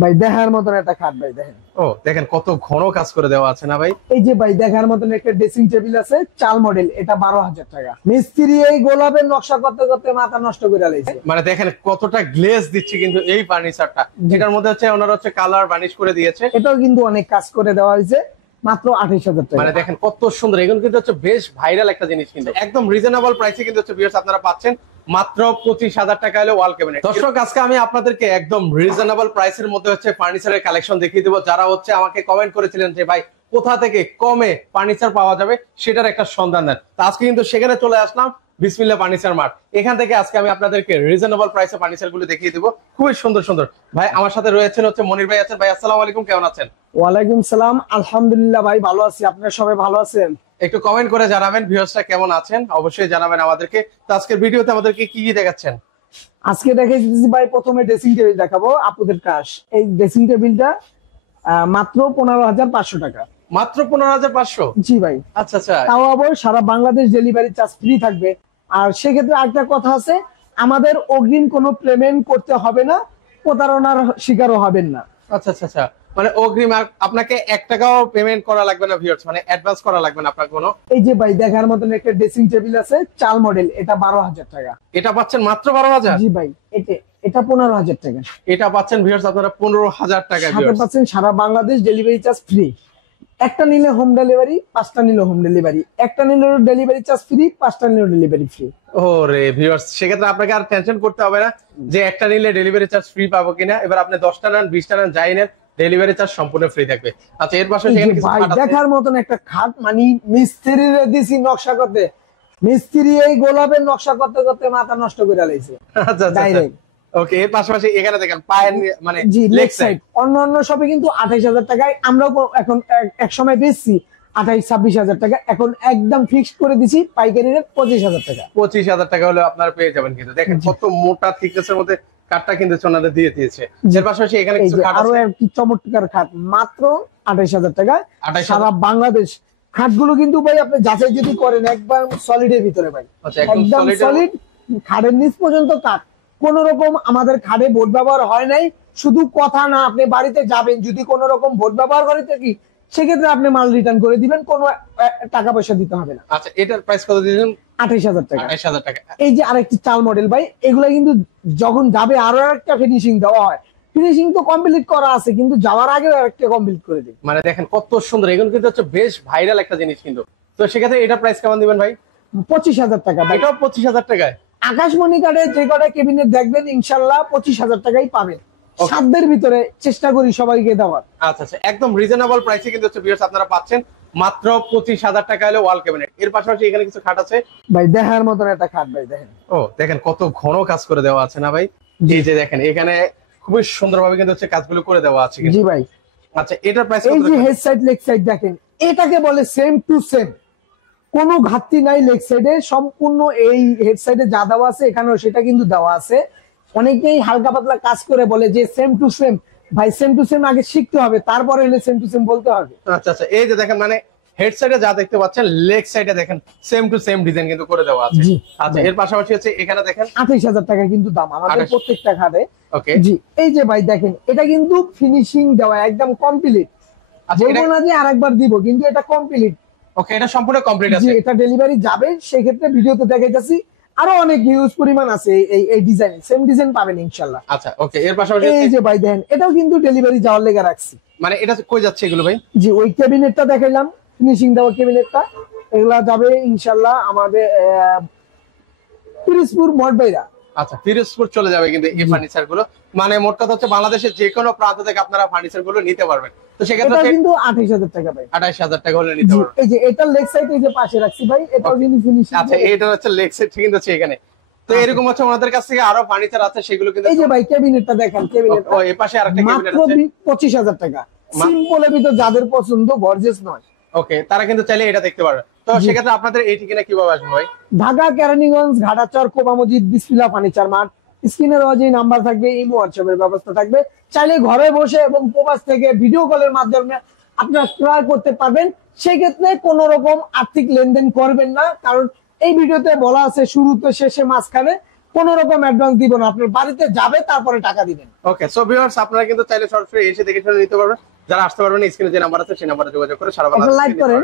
ভাই দেখার মতন একটা খাট ভাই, দেখেন। ও দেখেন কত ঘন কাজ করে দেওয়া আছে না ভাই। এই যে ভাই দেখার মতন একটা ড্রেসিং টেবিল আছে, চাল মডেল, এটা 12,000 টাকা। মিস্ত্রি এই গোলাপের নকশা করতে করতে মাথা নষ্ট করে লাইছে। মানে দেখেন কতটা গ্লেজ দিচ্ছে কিন্তু এই ফার্নিচারটা, যেটার মধ্যে হচ্ছে ওনারা হচ্ছে কালার বার্নিশ করে দিয়েছে। এটাও কিন্তু অনেক কাজ করে দেওয়া হয়েছে, মাত্র 28,000 টাকা। মানে দেখেন কত সুন্দর, এগুলো কিন্তু হচ্ছে বেশ ভাইরাল একটা জিনিস, কিন্তু একদম রিজনেবল প্রাইসে কিন্তু হচ্ছে ভিউয়ার্স আপনারা পাচ্ছেন মাত্র 25,000 টাকা হলে ওয়াল ক্যাবিনেট। দর্শক আজকে আমি আপনাদেরকে একদম রিজনেবল প্রাইসের মধ্যে হচ্ছে ফার্নিচারের কালেকশন দেখিয়ে দেবো। যারা হচ্ছে আমাকে কমেন্ট করেছিলেন যে ভাই কোথা থেকে কমে ফার্নিচার পাওয়া যাবে, সেটার একটা সন্ধান দেন। তো আজকে কিন্তু সেখানে চলে আসলাম বিসমিল্লাহ ফার্নিচার মার্ট। এখান থেকে আজকে আমি আপনাদেরকে রিজনেবল প্রাইসে ফার্নিচার গুলো দেখিয়ে দিব, খুবই সুন্দর সুন্দর। ভাই আমার সাথে রয়েছেন হচ্ছে মনির ভাই আছেন। ভাই আসসালামু আলাইকুম, কেমন আছেন? ওয়ালাইকুম সালাম, আলহামদুলিল্লাহ ভাই ভালো আছি। আপনারা সবাই ভালো আছেন? একটু কমেন্ট করে জানাবেন ভিউয়ার্সরা কেমন আছেন, অবশ্যই জানাবেন আমাদেরকে। তো আজকের ভিডিওতে আমাদেরকে কি কি দেখাচ্ছেন? আজকে দেখাইছি ভাই, প্রথমে ড্রেসিং টেবিল দেখাবো আপুদের কাজ। এই ড্রেসিং টেবিলটা মাত্র 15,500 টাকা। মাত্র 15,500? জি ভাই। আচ্ছা আচ্ছা। তাও আবার সারা বাংলাদেশ ডেলিভারি চার্জ ফ্রি থাকবে। আর সেক্ষেত্রে একটা কথা আছে, আমাদের অগ্রিম কোনো পেমেন্ট করতে হবে না, প্রতারণার শিকারও হবেন না। আচ্ছা আচ্ছা আচ্ছা, মানে অগ্রিম আপনাকে 1 টাকাও পেমেন্ট করা লাগবে না ভিউয়ার্স, মানে অ্যাডভান্স করা লাগবে না আপনার কোনো। এই যে ভাই দেখার মতন একটা ড্রেসিং টেবিল আছে, চাল মডেল, এটা 12,000 টাকা। এটা পাচ্ছেন মাত্র 12,000? জি ভাই, এটা 15,000 টাকা। এটা পাচ্ছেন ভিউয়ার্স আপনারা 15,000 টাকা। সাথে পাচ্ছেন সারা বাংলাদেশ ডেলিভারি চার্জ ফ্রি। একটা নিলে হোম ডেলিভারি, 5টা নিলে হোম ডেলিভারি, একটা নিলে ডেলিভারি চার্জ ফ্রি, 5টা নিলে ডেলিভারি ফ্রি। ওরে ভিউয়ার্স, সেক্ষেত্রে আপনাকে আর টেনশন করতে হবে না যে একটা নিলে ডেলিভারি চার্জ ফ্রি পাবো কিনা। এবার আপনি 10টা নেন, 20টা নেন, যাই নেন, ডেলিভারি চার্জ সম্পূর্ণ ফ্রি থাকবে। আচ্ছা এর পাশে সেখানে কিছু ভাই খাট আছে। দেখার মতন একটা খাট, মানে মিস্ত্রির দিছি নকশা করতে, মিস্ত্রি এই গোলাপের নকশা করতে করতে মাথা নষ্ট করে লাইছে। আচ্ছা আচ্ছা ডাইরেক্ট। ওকে, এর পাশাপাশি এখানে দেখেন পায়ের মানে জি, লেগ লেগ সাইড। সাইড অন্য শপে কিন্তু 28,000 টাকায়, আমরাও এখন এক সময় বেচছি 28-26,000 টাকা। এখন একদম ফিক্সড করে দিছি পাইকারি রেট 25,000 টাকা। 25,000 টাকা হলে আপনারা পেয়ে যাবেন। কিন্তু দেখেন কত মোটা থিকনেসের মধ্যে কাঠটা কিন্তু সোনারে দিয়ে দিয়েছে। এর পাশাপাশি এখানে কিছু খাট আরো আছে। কি চমৎকার খাট, মাত্র 28,000 টাকা। 28,000 সারা বাংলাদেশ খাটগুলো কিন্তু ভাই আপনি যাচাই যদি করেন, একবার সলিডের ভিতরে ভাই, আচ্ছা একদম সলিড। খাটের নিচ পর্যন্ত কাঠ, কোন রকম আমাদের খাটে বোর্ড ব্যবহার হয় নাই। শুধু কথা না, আপনি বাড়িতে যাবেন, যদি কোন রকম বোর্ড ব্যবহার করে থাকি সেক্ষেত্রে আপনি মাল রিটার্ন করে দিবেন, কোনো টাকা পয়সা দিতে হবে না। আচ্ছা এটার প্রাইস কত দিয়েছেন? 28,000 টাকা। 28,000 টাকা। এই যে আরেকটি চাল মডেল ভাই, এগুলা কিন্তু যখন যাবে আরো একটা ফিনিশিং দেওয়া হয়। ফিনিশিং তো কমপ্লিট করা আছে, কিন্তু যাওয়ার আগে আরেকটা কমপ্লিট করে দিই। মানে দেখেন কত সুন্দর, এগুলো কিন্তু হচ্ছে বেশ ভাইরাল একটা জিনিস কিন্তু। তো সেক্ষেত্রে এটা প্রাইস কেমন দিবেন ভাই? 25,000 টাকা ভাই। এটাও 25,000 টাকায়? আকাশমণি কার্ডে যে কটা কেবিনেট দেখবেন ইনশাল্লাহ 25,000 টাকাই পাবেন। সাধ্যের ভিতরে চেষ্টা করি সবাইকে দেওয়ার। আচ্ছা আচ্ছা, একদম রিজনেবল প্রাইসে কিন্তু হচ্ছে ভিউয়ার্স আপনারা পাচ্ছেন মাত্র 25,000 টাকা হলে ওয়াল ক্যাবিনেট। এর পাশাপাশি এখানে কিছু খাট আছে। ভাই দেখার মতন একটা খাট ভাই, দেখেন। ও দেখেন কত ঘন কাজ করে দেওয়া আছে না ভাই। এই যে দেখেন এখানে খুবই সুন্দরভাবে কিন্তু হচ্ছে কাজগুলো করে দেওয়া আছে। জি ভাই। আচ্ছা এটার প্রাইস এই কত? যে হেড সাইড লেগ সাইড দেখেন, এটাকে বলে সেম টু সেম, কোনো ঘাটতি নাই লেগ সাইডে। সম্পূর্ণ এই হেড সাইডে যা দেওয়া আছে এখানেও সেটা কিন্তু দেওয়া আছে। অনেকেই হালকা পাতলা কাজ করে বলে যে সেম টু সেম। ভাই সেম টু সেম আগে শিখতে হবে, তারপরে হলে সেম টু সেম বলতে হবে। আচ্ছা আচ্ছা, এই যে দেখেন মানে হেড সাইডে যা দেখতে পাচ্ছেন, লেগ সাইডে দেখেন সেম টু সেম ডিজাইন কিন্তু করে দেওয়া আছে। আচ্ছা এর পাশাপাশি হচ্ছে এখানে দেখেন 28,000 টাকা কিন্তু দাম আমাদের প্রত্যেকটা খাটে। ওকে জি, এই যে ভাই দেখেন, এটা কিন্তু ফিনিশিং দেওয়া একদম কমপ্লিট। বলবো না যে আরেকবার দিব, কিন্তু এটা কমপ্লিট। ওকে, এটা সম্পূর্ণ কমপ্লিট আছে। এটা ডেলিভারি যাবে, সেক্ষেত্রে ভিডিওতে দেখাইতেছি। আরো অনেক হিউজ পরিমাণ আছে এই ডিজাইন, সেম ডিজাইন পাবেন ইনশাআল্লাহ। আচ্ছা ওকে, এর পাশাপাশি এই যে ভাই দেখেন, এটাও কিন্তু ডেলিভারি যাওয়ার লেগে রাখছি। মানে এটা কই যাচ্ছে এগুলো ভাই? জি, ওই ক্যাবিনেটটা দেখাইলাম, ফিনিশিং দেওয়া ক্যাবিনেটটা, এগুলা যাবে ইনশাআল্লাহ আমাদের পিরোজপুর মঠবাইরা। আচ্ছা পিরোজপুর চলে যাবে কিন্তু এই ফার্নিচার গুলো। মানে মোট কথা হচ্ছে বাংলাদেশের যে কোনো প্রান্ত থেকে আপনারা ফার্নিচার গুলো নিতে পারবেন। তো সেক্ষেত্রে এটা কিন্তু 28,000 টাকা ভাই। 28,000 টাকা হলে নিতে পারবেন। এই যে এটা লেগ সাইড, এই যে পাশে রাখছি ভাই, এটাও কিন্তু ফিনিশিং। আচ্ছা এটা হচ্ছে লেগ সাইড কিন্তু হচ্ছে এখানে। তো এরকম হচ্ছে ওনাদের কাছ থেকে আরো ফার্নিচার আছে, সেগুলো কিন্তু এই যে ভাই ক্যাবিনেটটা দেখেন, ক্যাবিনেট ও এই পাশে আরেকটা ক্যাবিনেট আছে, মাত্র 25,000 টাকা। সিম্পলের ভিতর যাদের পছন্দ, গর্জিয়াস নয়, ওকে তারা কিন্তু চাইলে এটা দেখতে পারবে। তো সেক্ষেত্রে আপনাদের এই ঠিকানা কিভাবে আসবে ভাই? ঢাকা কেরানীগঞ্জ ঘাটাচর কোবা মসজিদ বিসমিল্লাহ ফার্নিচার মার্ট। স্ক্রিনে দেওয়া যে নাম্বার থাকবে, ইমো হোয়াটসঅ্যাপের ব্যবস্থা থাকবে। চাইলে ঘরে বসে এবং প্রবাস থেকে ভিডিও কলের মাধ্যমে আপনারা ক্রয় করতে পারবেন। সেক্ষেত্রে কোন রকম আর্থিক লেনদেন করবেন না, কারণ এই ভিডিওতে বলা আছে শুরুতে শেষে মাঝখানে কোনো রকম অ্যাডভান্স দিব না, আপনার বাড়িতে যাবে তারপরে টাকা দিবেন। ওকে, সো ভিউয়ার্স আপনারা কিন্তু চাইলে সরাসরি এসে দেখে শুনে নিতে পারবেন। যারা আসতে পারবেন স্ক্রিনে যে নাম্বার আছে সেই নাম্বারে যোগাযোগ করে সারা একটা লাইক করেন।